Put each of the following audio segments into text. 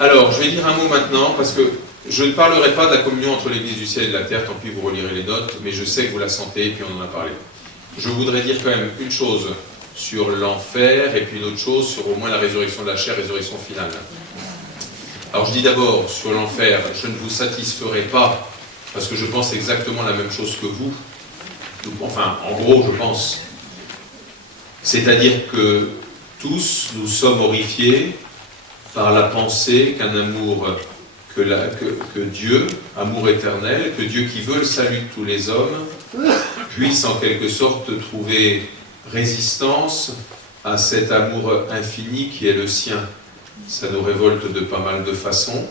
Alors, je vais dire un mot maintenant, parce que je ne parlerai pas de la communion entre l'Église du ciel et de la terre, tant pis vous relirez les notes, mais je sais que vous la sentez, et puis on en a parlé. Je voudrais dire quand même une chose sur l'enfer, et puis une autre chose sur au moins la résurrection de la chair, résurrection finale. Alors je dis d'abord, sur l'enfer, je ne vous satisferai pas, parce que je pense exactement la même chose que vous. Enfin, en gros, je pense. C'est-à-dire que tous, nous sommes horrifiés par la pensée qu'un amour, que Dieu, amour éternel, que Dieu qui veut le salut de tous les hommes, puisse en quelque sorte trouver résistance à cet amour infini qui est le sien. Ça nous révolte de pas mal de façons,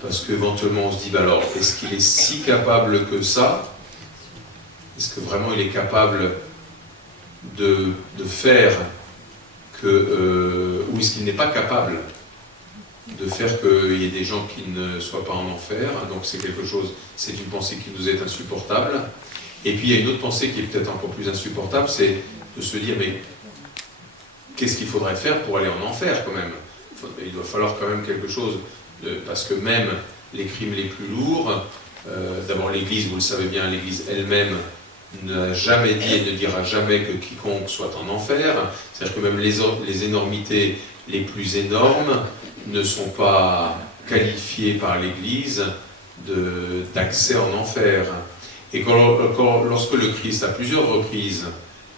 parce qu'éventuellement on se dit, alors, est-ce qu'il est si capable que ça? Est-ce que vraiment il est capable de faire que, ou est-ce qu'il n'est pas capable de faire qu'il y ait des gens qui ne soient pas en enfer? Donc c'est quelque chose, c'est une pensée qui nous est insupportable. Et puis il y a une autre pensée qui est peut-être encore plus insupportable, c'est de se dire, mais qu'est-ce qu'il faudrait faire pour aller en enfer quand même? Il doit falloir quand même quelque chose, parce que même les crimes les plus lourds, d'abord l'Église, vous le savez bien, l'Église elle-même n'a jamais dit et ne dira jamais que quiconque soit en enfer. C'est-à-dire que même les énormités les plus énormes ne sont pas qualifiées par l'Église d'accès en enfer. Et lorsque le Christ, à plusieurs reprises,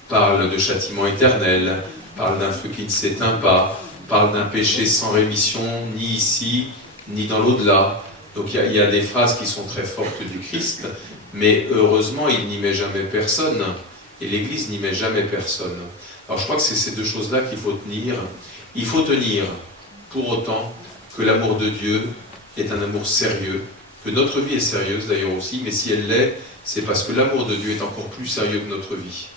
parle de châtiment éternel, parle d'un feu qui ne s'éteint pas, parle d'un péché sans rémission, ni ici, ni dans l'au-delà. Donc il y a des phrases qui sont très fortes du Christ, mais heureusement, il n'y met jamais personne, et l'Église n'y met jamais personne. Alors je crois que c'est ces deux choses-là qu'il faut tenir. Il faut tenir, pour autant, que l'amour de Dieu est un amour sérieux, que notre vie est sérieuse d'ailleurs aussi, mais si elle l'est, c'est parce que l'amour de Dieu est encore plus sérieux que notre vie.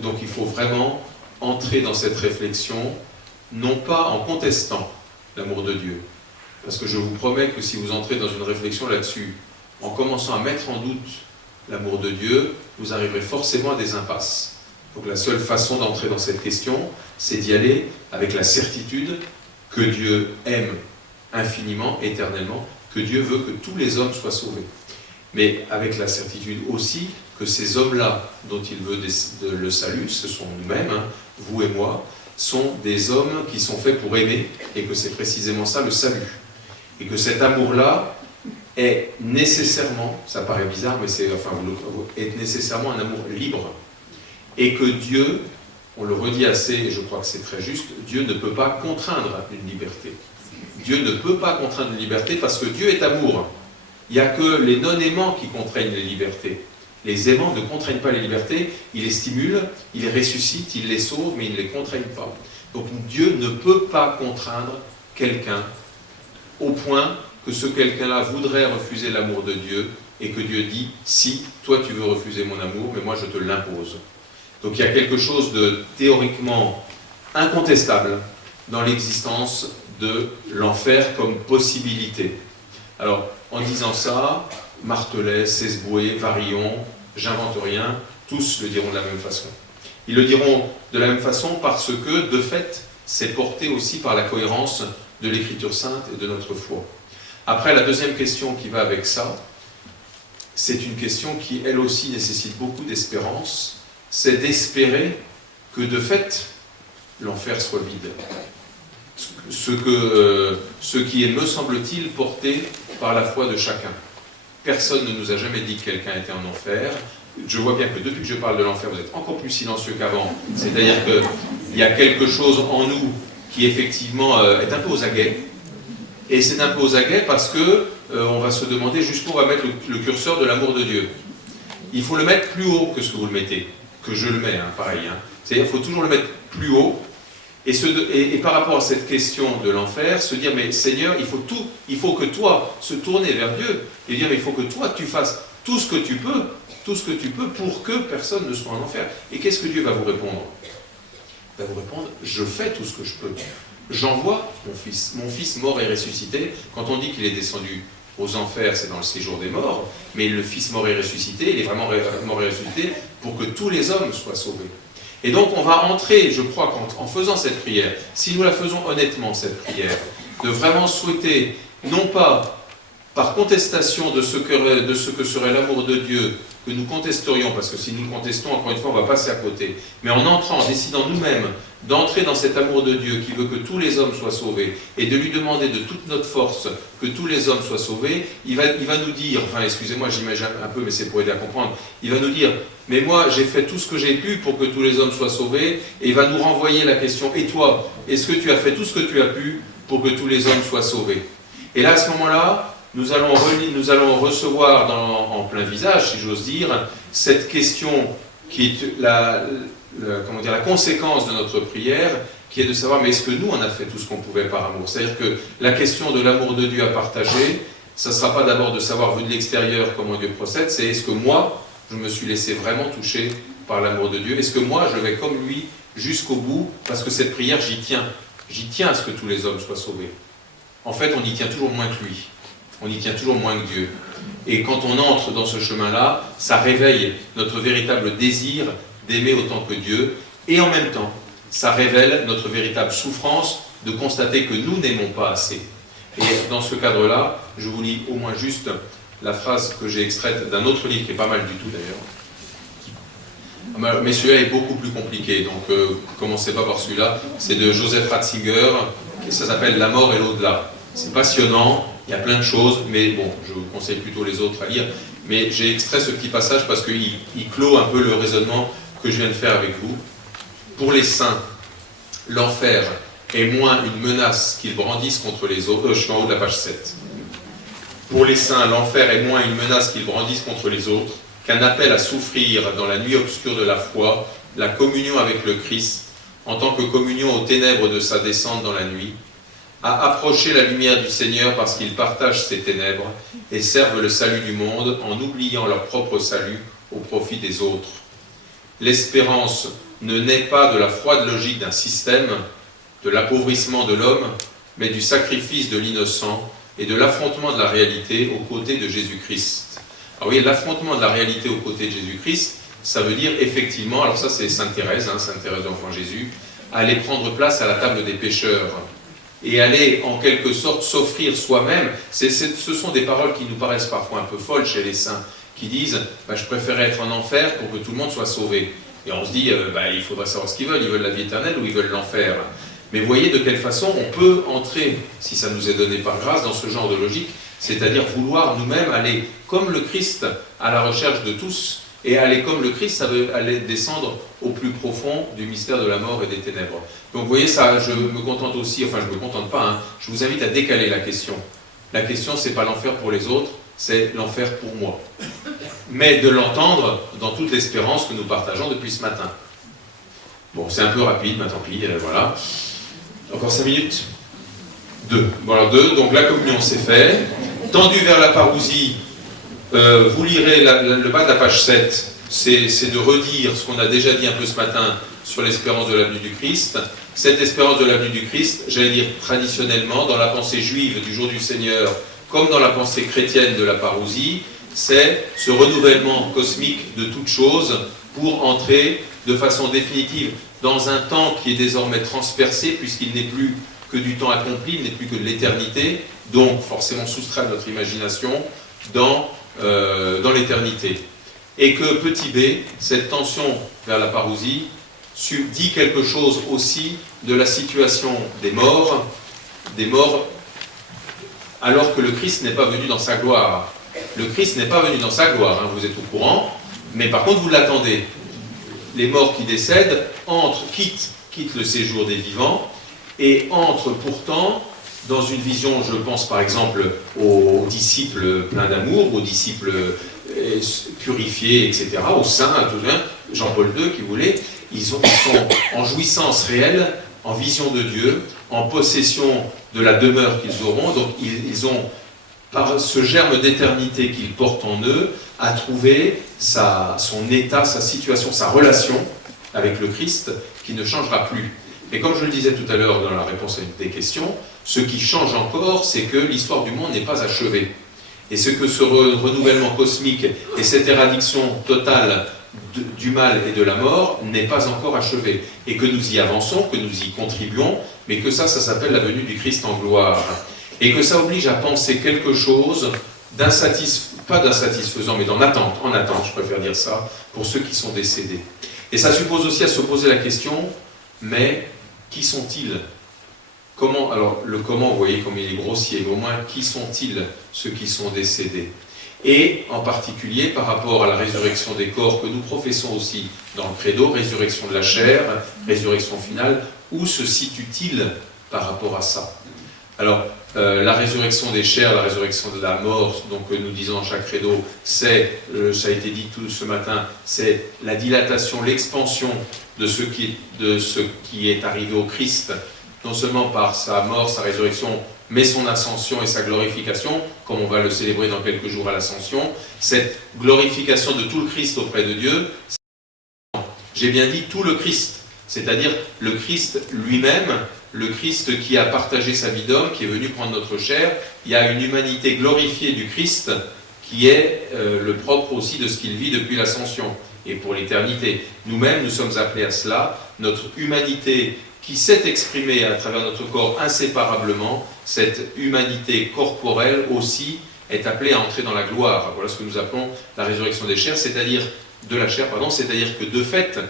Donc il faut vraiment entrer dans cette réflexion, non pas en contestant l'amour de Dieu, parce que je vous promets que si vous entrez dans une réflexion là-dessus, en commençant à mettre en doute l'amour de Dieu, vous arriverez forcément à des impasses. Donc la seule façon d'entrer dans cette question, c'est d'y aller avec la certitude que Dieu aime infiniment, éternellement, que Dieu veut que tous les hommes soient sauvés. Mais avec la certitude aussi que ces hommes-là, dont il veut le salut, ce sont nous-mêmes, hein, vous et moi, sont des hommes qui sont faits pour aimer, et que c'est précisément ça le salut. Et que cet amour-là est nécessairement, ça paraît bizarre, mais est nécessairement un amour libre. Et que Dieu, on le redit assez, et je crois que c'est très juste, Dieu ne peut pas contraindre une liberté. Dieu ne peut pas contraindre une liberté parce que Dieu est amour. Il n'y a que les non-aimants qui contraignent les libertés. Les aimants ne contraignent pas les libertés, ils les stimulent, ils les ressuscitent, ils les sauvent, mais ils ne les contraignent pas. Donc Dieu ne peut pas contraindre quelqu'un au point que ce quelqu'un-là voudrait refuser l'amour de Dieu et que Dieu dit « Si, toi tu veux refuser mon amour, mais moi je te l'impose ». Donc il y a quelque chose de théoriquement incontestable dans l'existence de l'enfer comme possibilité. Alors, en disant ça, Martelet, Cesboué, Varillon, j'invente rien, tous le diront de la même façon. Ils le diront de la même façon parce que, de fait, c'est porté aussi par la cohérence de l'Écriture sainte et de notre foi. Après, la deuxième question qui va avec ça, c'est une question qui, elle aussi, nécessite beaucoup d'espérance, c'est d'espérer que, de fait, l'enfer soit vide. Ce qui est, me semble-t-il, porté par la foi de chacun. Personne ne nous a jamais dit que quelqu'un était en enfer. Je vois bien que depuis que je parle de l'enfer, vous êtes encore plus silencieux qu'avant. C'est-à-dire qu'il y a quelque chose en nous qui, effectivement, est un peu aux aguets. Et c'est un peu aux aguets parce que on va se demander jusqu'où on va mettre le curseur de l'amour de Dieu. Il faut le mettre plus haut que ce que vous le mettez, que je le mets, hein, pareil. Hein. C'est-à-dire qu'il faut toujours le mettre plus haut. Et par rapport à cette question de l'enfer, se dire, mais Seigneur, il faut que toi, se tourner vers Dieu, et dire, mais il faut que toi, tu fasses tout ce que tu peux pour que personne ne soit en enfer. Et qu'est-ce que Dieu va vous répondre? Il va vous répondre, je fais tout ce que je peux. J'envoie mon fils mort et ressuscité. Quand on dit qu'il est descendu aux enfers, c'est dans le séjour des morts, mais le fils mort et ressuscité, il est vraiment mort et ressuscité pour que tous les hommes soient sauvés. Et donc on va entrer, je crois, en faisant cette prière, si nous la faisons honnêtement, cette prière, de vraiment souhaiter, non pas par contestation de ce que serait l'amour de Dieu, que nous contesterions, parce que si nous contestons, encore une fois, on va passer à côté, mais en entrant, en décidant nous-mêmes d'entrer dans cet amour de Dieu qui veut que tous les hommes soient sauvés, et de lui demander de toute notre force que tous les hommes soient sauvés, il va nous dire, enfin excusez-moi j'imagine un peu, mais c'est pour aider à comprendre, il va nous dire, mais moi j'ai fait tout ce que j'ai pu pour que tous les hommes soient sauvés, et il va nous renvoyer la question, et toi, est-ce que tu as fait tout ce que tu as pu pour que tous les hommes soient sauvés? Et là, à ce moment-là, nous allons recevoir en plein visage, si j'ose dire, cette question qui est la conséquence de notre prière, qui est de savoir, mais est-ce que nous, on a fait tout ce qu'on pouvait par amour? C'est-à-dire que la question de l'amour de Dieu à partager, ça ne sera pas d'abord de savoir, vu de l'extérieur, comment Dieu procède, c'est est-ce que moi, je me suis laissé vraiment toucher par l'amour de Dieu? Est-ce que moi, je vais comme lui jusqu'au bout? Parce que cette prière, j'y tiens. J'y tiens à ce que tous les hommes soient sauvés. En fait, on y tient toujours moins que lui. On y tient toujours moins que Dieu. Et quand on entre dans ce chemin-là, ça réveille notre véritable désir d'aimer autant que Dieu, et en même temps, ça révèle notre véritable souffrance de constater que nous n'aimons pas assez. Et dans ce cadre-là, je vous lis au moins juste la phrase que j'ai extraite d'un autre livre, qui est pas mal du tout d'ailleurs. Mais celui-là est beaucoup plus compliqué, donc commencez pas par celui-là. C'est de Joseph Ratzinger, et ça s'appelle « La mort et l'au-delà ». C'est passionnant, il y a plein de choses, mais bon, je vous conseille plutôt les autres à lire. Mais j'ai extrait ce petit passage parce qu'il clôt un peu le raisonnement que je viens de faire avec vous. Pour les saints, l'enfer est moins une menace qu'ils brandissent contre les autres. Je suis en haut de la page 7. Pour les saints, l'enfer est moins une menace qu'ils brandissent contre les autres qu'un appel à souffrir dans la nuit obscure de la foi, la communion avec le Christ, en tant que communion aux ténèbres de sa descente dans la nuit, à approcher la lumière du Seigneur parce qu'ils partagent ses ténèbres et servent le salut du monde en oubliant leur propre salut au profit des autres. L'espérance ne naît pas de la froide logique d'un système, de l'appauvrissement de l'homme, mais du sacrifice de l'innocent et de l'affrontement de la réalité aux côtés de Jésus-Christ. Alors oui, l'affrontement de la réalité aux côtés de Jésus-Christ, ça veut dire effectivement, alors ça c'est Sainte Thérèse, Sainte Thérèse d'Enfant Jésus, aller prendre place à la table des pécheurs, et aller en quelque sorte s'offrir soi-même. Ce sont des paroles qui nous paraissent parfois un peu folles chez les saints, qui disent je préférerais être en enfer pour que tout le monde soit sauvé. Et on se dit il faudrait savoir ce qu'ils veulent la vie éternelle ou ils veulent l'enfer. Mais voyez de quelle façon on peut entrer, si ça nous est donné par grâce, dans ce genre de logique, c'est-à-dire vouloir nous-mêmes aller comme le Christ à la recherche de tous, et aller comme le Christ, ça veut aller descendre au plus profond du mystère de la mort et des ténèbres. Donc vous voyez ça, je me contente aussi, enfin je ne me contente pas, je vous invite à décaler la question. La question, c'est pas l'enfer pour les autres, c'est l'enfer pour moi. Mais de l'entendre dans toute l'espérance que nous partageons depuis ce matin. Bon, c'est un peu rapide, mais tant pis, voilà. Encore 5 minutes 2. Bon alors 2, donc la communion c'est fait. Tendu vers la parousie, vous lirez le bas de la page 7, c'est de redire ce qu'on a déjà dit un peu ce matin sur l'espérance de la venue du Christ. Cette espérance de la venue du Christ, j'allais dire traditionnellement, dans la pensée juive du jour du Seigneur, comme dans la pensée chrétienne de la parousie, c'est ce renouvellement cosmique de toute chose pour entrer de façon définitive dans un temps qui est désormais transpercé, puisqu'il n'est plus que du temps accompli, il n'est plus que de l'éternité, donc forcément soustrait notre imagination dans l'éternité. Et que petit b, cette tension vers la parousie, dit quelque chose aussi de la situation des morts alors que le Christ n'est pas venu dans sa gloire. Le Christ n'est pas venu dans sa gloire, vous êtes au courant, mais par contre vous l'attendez. Les morts qui décèdent quittent le séjour des vivants et entrent pourtant dans une vision, je pense par exemple aux disciples pleins d'amour, aux disciples purifiés, etc., aux saints, à tout bien, Jean-Paul II qui voulait, ils sont en jouissance réelle, en vision de Dieu, en possession de la demeure qu'ils auront, donc ils ont, par ce germe d'éternité qu'ils portent en eux, à trouver son état, sa situation, sa relation avec le Christ, qui ne changera plus. Et comme je le disais tout à l'heure dans la réponse à une des questions, ce qui change encore, c'est que l'histoire du monde n'est pas achevée. Et ce que ce renouvellement cosmique et cette éradiction totale du mal et de la mort n'est pas encore achevé. Et que nous y avançons, que nous y contribuons, mais que ça s'appelle la venue du Christ en gloire. Et que ça oblige à penser quelque chose pas d'insatisfaisant, mais en attente, je préfère dire ça, pour ceux qui sont décédés. Et ça suppose aussi à se poser la question, mais qui sont-ils ? Comment, alors le comment, vous voyez comme il est grossier, mais au moins qui sont-ils, ceux qui sont décédés ? Et en particulier par rapport à la résurrection des corps que nous professons aussi dans le credo, résurrection de la chair, résurrection finale, où se situe-t-il par rapport à ça ? Alors, la résurrection des chairs, la résurrection de la mort, donc nous disons dans chaque credo, c'est, ça a été dit tout ce matin, c'est la dilatation, l'expansion de ce qui est arrivé au Christ, non seulement par sa mort, sa résurrection, mais son ascension et sa glorification, comme on va le célébrer dans quelques jours à l'ascension. Cette glorification de tout le Christ auprès de Dieu, j'ai bien dit tout le Christ, c'est-à-dire le Christ lui-même, le Christ qui a partagé sa vie d'homme, qui est venu prendre notre chair. Il y a une humanité glorifiée du Christ qui est le propre aussi de ce qu'il vit depuis l'ascension et pour l'éternité. Nous-mêmes, nous sommes appelés à cela. Notre humanité qui s'est exprimée à travers notre corps inséparablement, cette humanité corporelle aussi est appelée à entrer dans la gloire. Voilà ce que nous appelons la résurrection des chairs, c'est-à-dire de la chair, c'est-à-dire que de fait,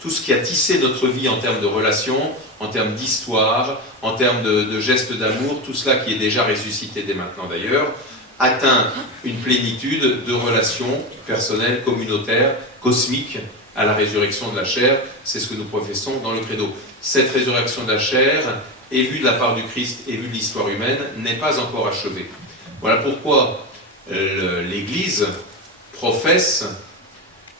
tout ce qui a tissé notre vie en termes de relations, en termes d'histoire, en termes de gestes d'amour, tout cela qui est déjà ressuscité dès maintenant d'ailleurs, atteint une plénitude de relations personnelles, communautaires, cosmiques à la résurrection de la chair. C'est ce que nous professons dans le credo. Cette résurrection de la chair, et vue de la part du Christ et vue de l'histoire humaine, n'est pas encore achevée. Voilà pourquoi l'Église professe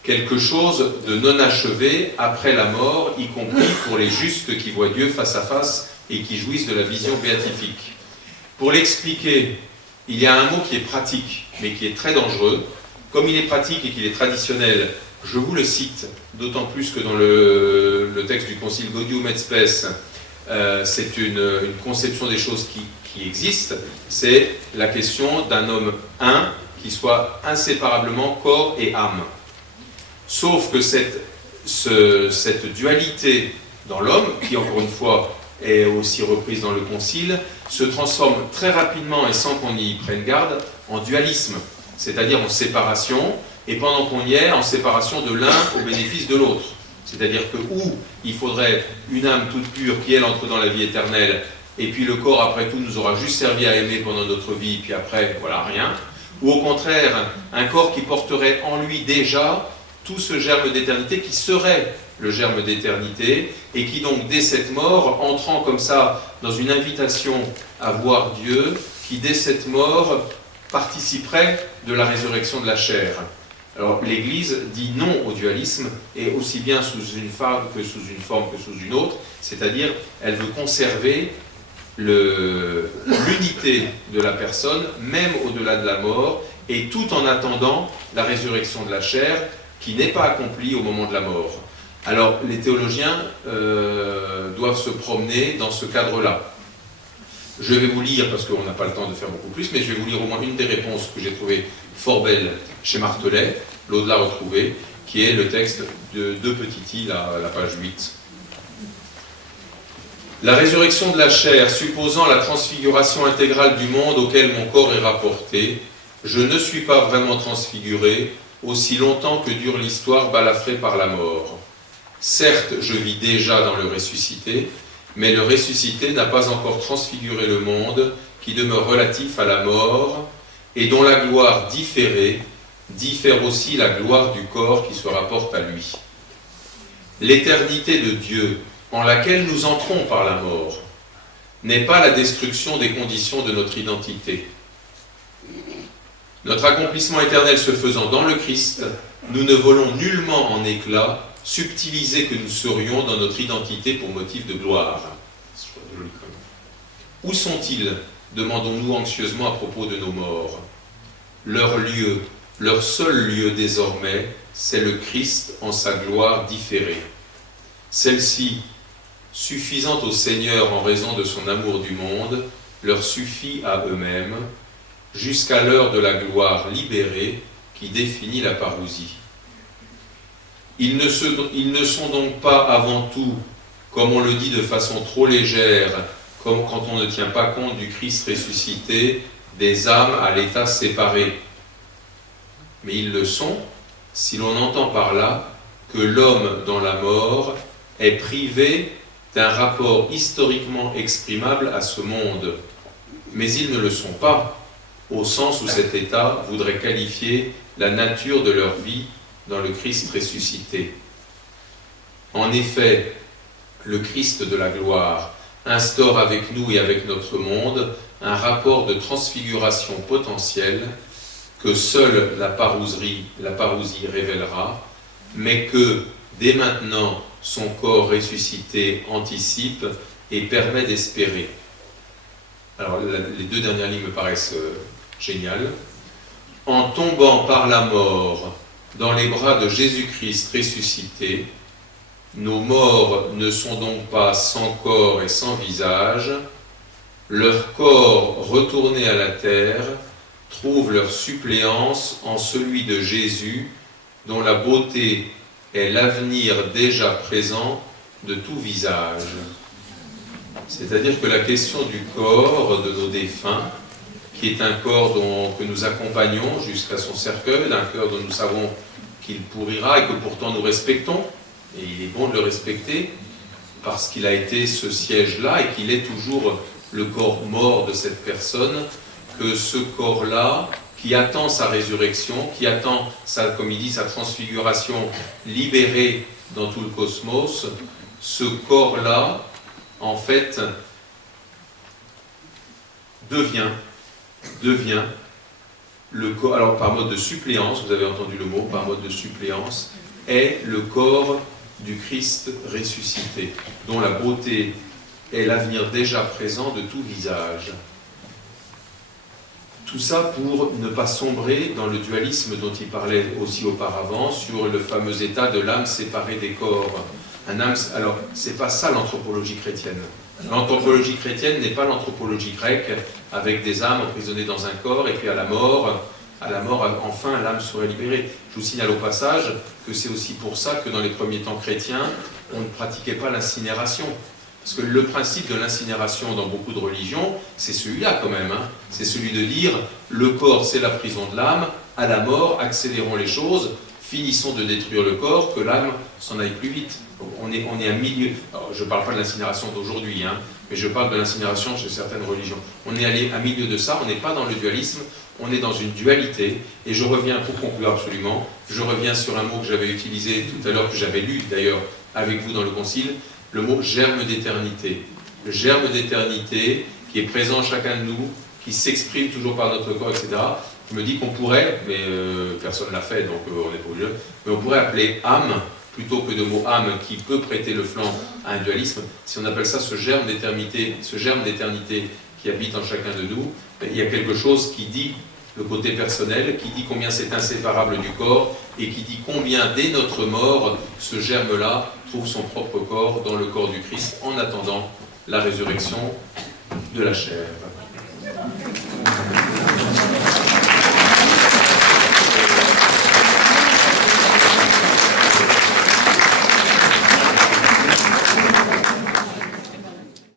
quelque chose de non achevé après la mort, y compris pour les justes qui voient Dieu face à face et qui jouissent de la vision béatifique. Pour l'expliquer, il y a un mot qui est pratique, mais qui est très dangereux. Comme il est pratique et qu'il est traditionnel, je vous le cite, d'autant plus que dans le texte du Concile Gaudium et Spes, c'est une conception des choses qui existe, c'est la question d'un homme un, qui soit inséparablement corps et âme. Sauf que cette dualité dans l'homme, qui encore une fois est aussi reprise dans le Concile, se transforme très rapidement et sans qu'on y prenne garde en dualisme, c'est-à-dire en séparation, et pendant qu'on y est, en séparation de l'un au bénéfice de l'autre. C'est-à-dire que où il faudrait une âme toute pure qui elle entre dans la vie éternelle, et puis le corps après tout nous aura juste servi à aimer pendant notre vie, puis après voilà rien, ou au contraire un corps qui porterait en lui déjà tout ce germe d'éternité qui serait le germe d'éternité et qui donc dès cette mort, entrant comme ça dans une invitation à voir Dieu, qui dès cette mort participerait de la résurrection de la chair. Alors l'Église dit non au dualisme, et aussi bien sous une forme que sous une autre, c'est-à-dire elle veut conserver l'unité de la personne, même au-delà de la mort, et tout en attendant la résurrection de la chair, qui n'est pas accomplie au moment de la mort. Alors, les théologiens doivent se promener dans ce cadre-là. Je vais vous lire, parce qu'on n'a pas le temps de faire beaucoup plus, mais je vais vous lire au moins une des réponses que j'ai trouvées fort belles chez Martelet, l'au-delà retrouvé, qui est le texte de 2 petits i, la page 8. La résurrection de la chair, supposant la transfiguration intégrale du monde auquel mon corps est rapporté, je ne suis pas vraiment transfiguré, aussi longtemps que dure l'histoire balafrée par la mort. Certes, je vis déjà dans le ressuscité, mais le ressuscité n'a pas encore transfiguré le monde qui demeure relatif à la mort et dont la gloire différée diffère aussi la gloire du corps qui se rapporte à lui. L'éternité de Dieu, en laquelle nous entrons par la mort, n'est pas la destruction des conditions de notre identité. Notre accomplissement éternel se faisant dans le Christ, nous ne volons nullement en éclats, subtilisés que nous serions dans notre identité pour motif de gloire. Où sont-ils, demandons-nous anxieusement à propos de nos morts. Leur lieu, leur seul lieu désormais, c'est le Christ en sa gloire différée. Celle-ci, suffisante au Seigneur en raison de son amour du monde, leur suffit à eux-mêmes, jusqu'à l'heure de la gloire libérée qui définit la parousie. Ils ne sont donc pas avant tout comme on le dit de façon trop légère, comme quand on ne tient pas compte du Christ ressuscité, des âmes à l'état séparé. Mais ils le sont si l'on entend par là que l'homme dans la mort est privé d'un rapport historiquement exprimable à ce monde. Mais ils ne le sont pas, au sens où cet état voudrait qualifier la nature de leur vie dans le Christ ressuscité. En effet, le Christ de la gloire instaure avec nous et avec notre monde un rapport de transfiguration potentielle que seule la parousie révélera, mais que, dès maintenant, son corps ressuscité anticipe et permet d'espérer. Alors, les deux dernières lignes me paraissent géniales. En tombant par la mort dans les bras de Jésus-Christ ressuscité, nos morts ne sont donc pas sans corps et sans visage, leur corps retourné à la terre trouve leur suppléance en celui de Jésus, dont la beauté est l'avenir déjà présent de tout visage. C'est-à-dire que la question du corps de nos défunts, qui est un corps que nous accompagnons jusqu'à son cercueil, un corps dont nous savons qu'il pourrira et que pourtant nous respectons, et il est bon de le respecter, parce qu'il a été ce siège-là et qu'il est toujours le corps mort de cette personne, que ce corps-là, qui attend sa résurrection, qui attend, comme il dit, sa transfiguration libérée dans tout le cosmos, ce corps-là, en fait, devient le corps, alors par mode de suppléance, vous avez entendu le mot, par mode de suppléance, est le corps du Christ ressuscité, dont la beauté est l'avenir déjà présent de tout visage. Tout ça pour ne pas sombrer dans le dualisme dont il parlait aussi auparavant, sur le fameux état de l'âme séparée des corps. Alors, c'est pas ça l'anthropologie chrétienne. L'anthropologie chrétienne n'est pas l'anthropologie grecque, avec des âmes emprisonnées dans un corps, et puis à la mort, enfin, l'âme serait libérée. Je vous signale au passage que c'est aussi pour ça que dans les premiers temps chrétiens, on ne pratiquait pas l'incinération. Parce que le principe de l'incinération dans beaucoup de religions, c'est celui-là quand même. C'est celui de dire, le corps c'est la prison de l'âme, à la mort, accélérons les choses, finissons de détruire le corps, que l'âme s'en aille plus vite. Donc on est à milieu. Alors, je ne parle pas de l'incinération d'aujourd'hui, mais je parle de l'incinération chez certaines religions. On est allé à milieu de ça, on n'est pas dans le dualisme, on est dans une dualité. Et je reviens, pour conclure absolument, je reviens sur un mot que j'avais utilisé tout à l'heure, que j'avais lu d'ailleurs avec vous dans le concile, le mot germe d'éternité. Le germe d'éternité qui est présent en chacun de nous, qui s'exprime toujours par notre corps, etc. Je me dis qu'on pourrait, mais personne ne l'a fait, donc on n'est pas obligé, mais on pourrait appeler âme, plutôt que de mot âme qui peut prêter le flanc à un dualisme, si on appelle ça ce germe d'éternité qui habite en chacun de nous, il y a quelque chose qui dit le côté personnel, qui dit combien c'est inséparable du corps, et qui dit combien dès notre mort, ce germe-là trouve son propre corps dans le corps du Christ, en attendant la résurrection de la chair.